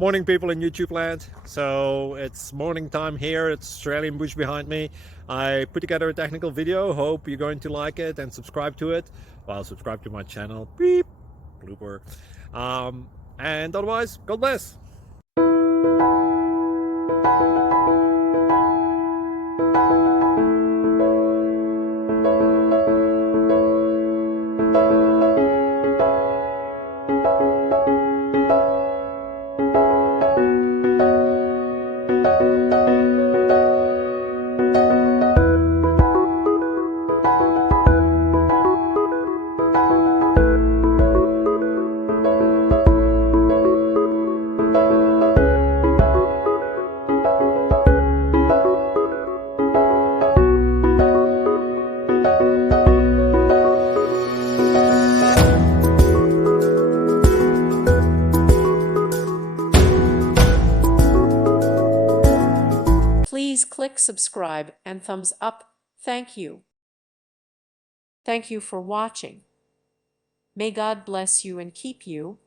Morning, people in YouTube land. So it's morning time here. It's Australian bush behind me. I put together a technical video. Hope you're going to like it and subscribe to it. Well, subscribe to my channel. Beep. Blooper. And otherwise, God bless. Please click subscribe and thumbs up. Thank you. Thank you for watching. May God bless you and keep you.